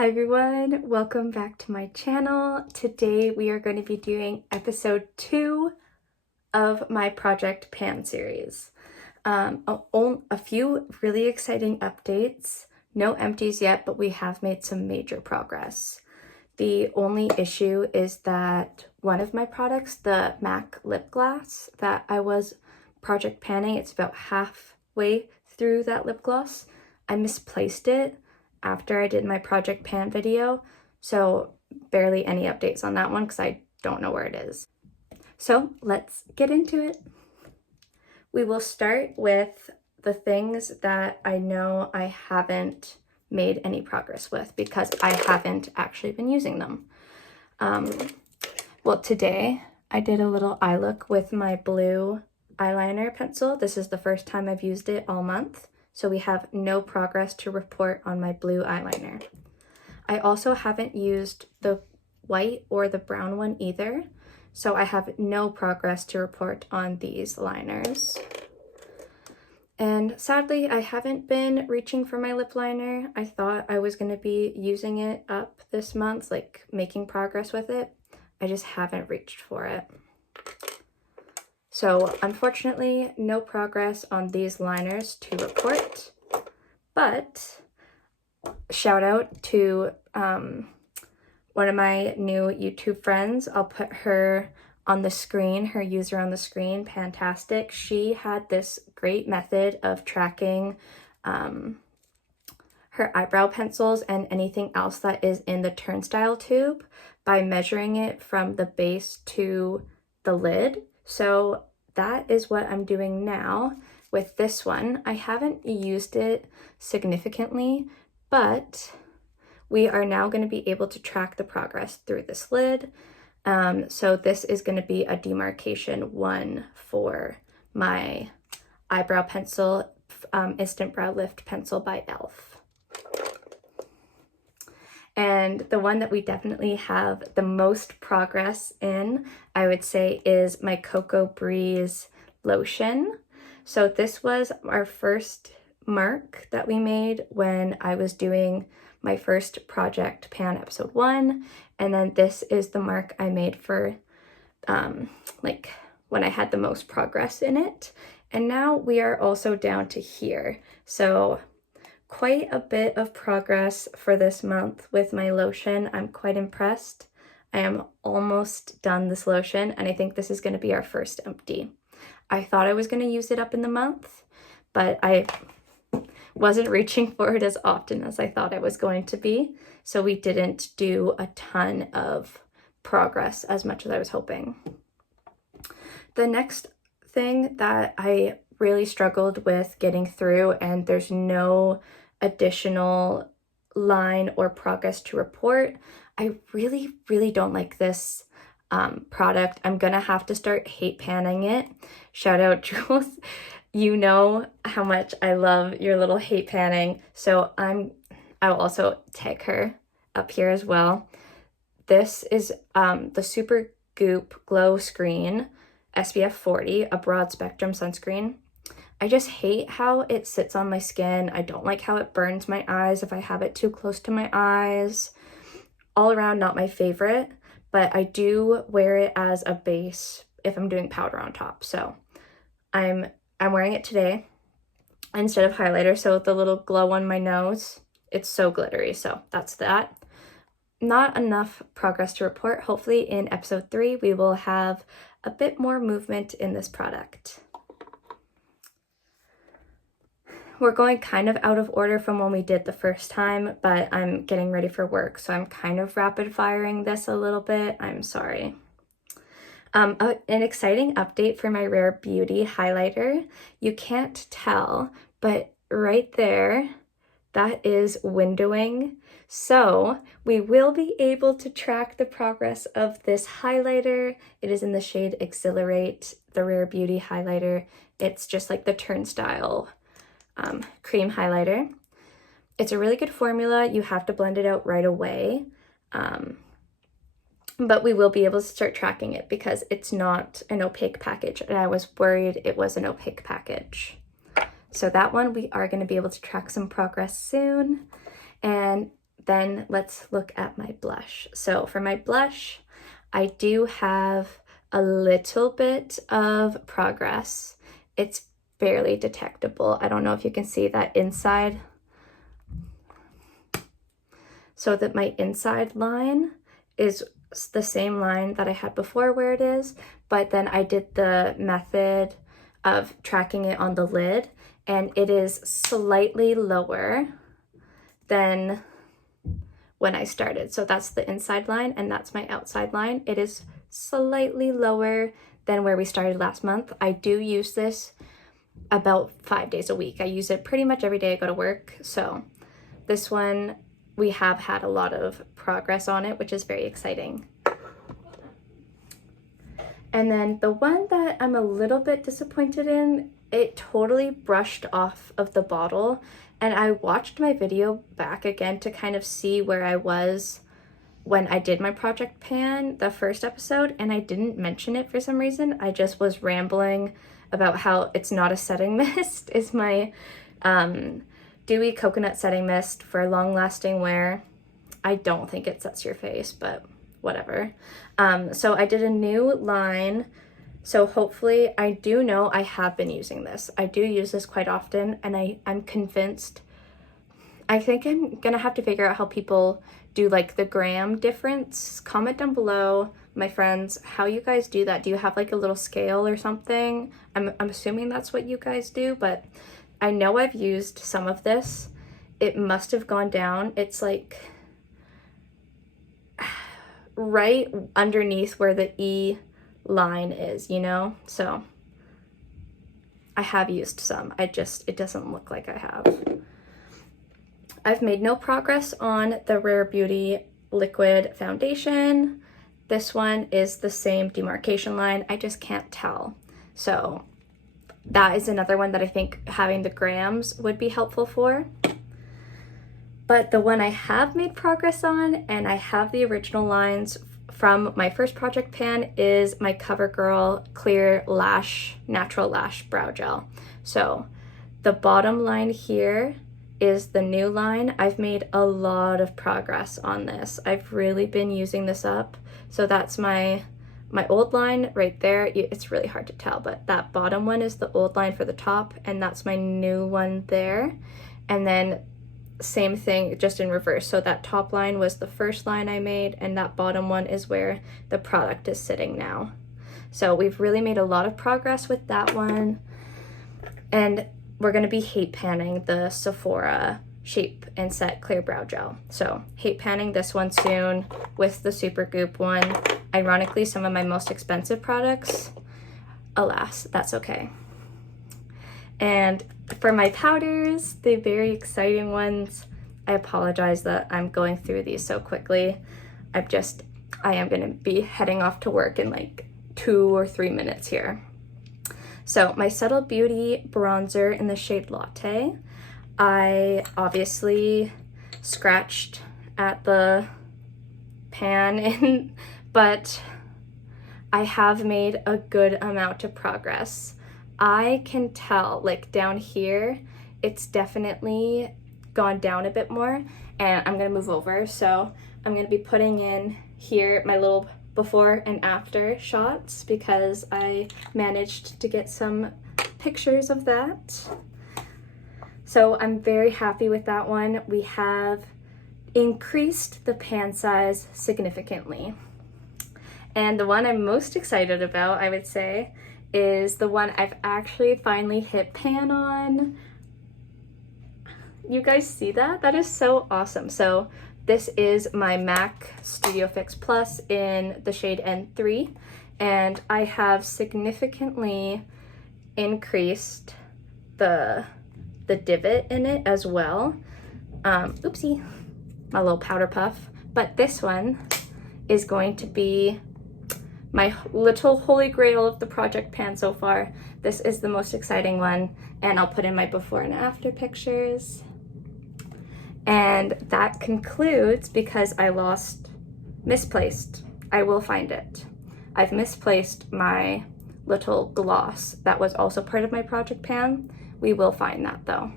Hi everyone, welcome back to my channel. Today we are going to be doing episode 2 of my Project Pan series. A few really exciting updates. No empties yet, but we have made some major progress. The only issue is that one of my products, the MAC lip gloss that I was project panning, it's about halfway through that lip gloss. I misplaced it after I did my project pan video, so barely any updates on that one because I don't know where it is. So let's get into it. We will start with the things that I know I haven't made any progress with because I haven't actually been using them. Well, today I did a little eye look with my blue eyeliner pencil. This is the first time I've used it all month, so we have no progress to report on my blue eyeliner. I also haven't used the white or the brown one either, so I have no progress to report on these liners. And sadly, I haven't been reaching for my lip liner. I thought I was going to be using it up this month, like making progress with it. I just haven't reached for it. So unfortunately, no progress on these liners to report, but shout out to one of my new YouTube friends. I'll put her on the screen, her user on the screen, Fantastic. She had this great method of tracking her eyebrow pencils and anything else that is in the turnstile tube by measuring it from the base to the lid. So that is what I'm doing now with this one. I haven't used it significantly, but we are now going to be able to track the progress through this lid. So this is going to be a demarcation one for my eyebrow pencil, Instant Brow Lift Pencil by e.l.f. And the one that we definitely have the most progress in, I would say, is my Cocoa Breeze lotion. So this was our first mark that we made when I was doing my first Project Pan episode 1. And then this is the mark I made for like when I had the most progress in it. And now we are also down to here. So quite a bit of progress for this month with my lotion. I'm quite impressed. I am almost done this lotion, and I think this is going to be our first empty. I thought I was going to use it up in the month, but I wasn't reaching for it as often as I thought I was going to be, so we didn't do a ton of progress as much as I was hoping. The next thing that I really struggled with getting through, and there's no additional line or progress to report. I really don't like this product. I'm gonna have to start hate panning it. Shout out, Jules. You know how much I love your little hate panning, so I'll also tag her up here as well. This is the Super Goop Glow Screen SPF 40, a broad spectrum sunscreen. I just hate how it sits on my skin. I don't like how it burns my eyes if I have it too close to my eyes. All around, not my favorite, but I do wear it as a base if I'm doing powder on top. So I'm wearing it today instead of highlighter. So the little glow on my nose, it's so glittery. So that's that. Not enough progress to report. Hopefully in episode 3, we will have a bit more movement in this product. We're going kind of out of order from when we did the first time, but I'm getting ready for work, so I'm kind of rapid firing this a little bit. I'm sorry. An exciting update for my Rare Beauty highlighter. You can't tell, but right there, that is windowing. So we will be able to track the progress of this highlighter. It is in the shade Exhilarate, the Rare Beauty highlighter. It's just like the turnstile cream highlighter. It's a really good formula. You have to blend it out right away. But we will be able to start tracking it because it's not an opaque package, and I was worried it was an opaque package. So that one we are going to be able to track some progress soon. And then let's look at my blush. So for my blush, I do have a little bit of progress. It's barely detectable. I don't know if you can see that inside. So that my inside line is the same line that I had before where it is, but then I did the method of tracking it on the lid, and it is slightly lower than when I started. So that's the inside line and that's my outside line. It is slightly lower than where we started last month. I do use this about 5 days a week. I use it pretty much every day I go to work. So this one, we have had a lot of progress on it, which is very exciting. And then the one that I'm a little bit disappointed in, it totally brushed off of the bottle. And I watched my video back again to kind of see where I was when I did my project pan, the first episode, and I didn't mention it for some reason. I just was rambling about how it's not a setting mist. It's my dewy coconut setting mist for long-lasting wear. I don't think it sets your face, but whatever. So I did a new line. So hopefully, I do know I have been using this. I do use this quite often, and I'm convinced. I think I'm gonna have to figure out how people do like the gram difference. Comment down below, my friends, how you guys do that. Do you have like a little scale or something? I'm assuming that's what you guys do, but I know I've used some of this. It must have gone down. It's like right underneath where the E line is, you know? So I have used some. It doesn't look like I have. I've made no progress on the Rare Beauty liquid foundation. This one is the same demarcation line. I just can't tell. So that is another one that I think having the grams would be helpful for. But the one I have made progress on, and I have the original lines from my first project pan, is my CoverGirl Clear Lash, Natural Lash Brow Gel. So the bottom line here is the new line. I've made a lot of progress on this. I've really been using this up. So that's my old line right there. It's really hard to tell, but that bottom one is the old line for the top, and that's my new one there. And then same thing, just in reverse. So that top line was the first line I made, and that bottom one is where the product is sitting now. So we've really made a lot of progress with that one. And we're gonna be hate panning the Sephora Shape and Set Clear Brow Gel. So hate panning this one soon with the Super Goop one. Ironically, some of my most expensive products. Alas, that's okay. And for my powders, the very exciting ones, I apologize that I'm going through these so quickly. I am gonna be heading off to work in like 2 or 3 minutes here. So my Subtle Beauty bronzer in the shade Latte. I obviously scratched at the pan, but I have made a good amount of progress. I can tell, like down here, it's definitely gone down a bit more, and I'm gonna move over. So I'm gonna be putting in here my little before and after shots because I managed to get some pictures of that. So I'm very happy with that one. We have increased the pan size significantly. And the one I'm most excited about, I would say, is the one I've actually finally hit pan on. You guys see that? That is so awesome. So this is my MAC Studio Fix Plus in the shade N3, and I have significantly increased the divot in it as well. Oopsie, my little powder puff. But this one is going to be my little holy grail of the project pan so far. This is the most exciting one, and I'll put in my before and after pictures. And that concludes, because I misplaced, I will find it. I've misplaced my little gloss that was also part of my project pan. We will find that though.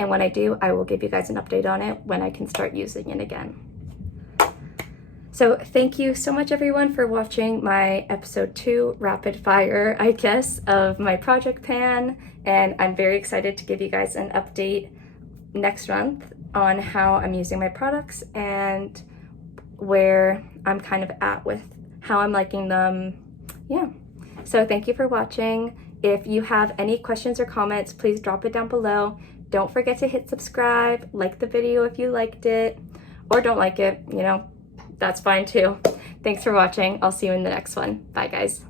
And when I do, I will give you guys an update on it when I can start using it again. So thank you so much everyone for watching my episode 2 rapid fire, I guess, of my project pan. And I'm very excited to give you guys an update next month on how I'm using my products and where I'm kind of at with how I'm liking them. Yeah. So thank you for watching. If you have any questions or comments, please drop it down below. Don't forget to hit subscribe, like the video if you liked it, or don't like it, you know, that's fine too. Thanks for watching. I'll see you in the next one. Bye guys.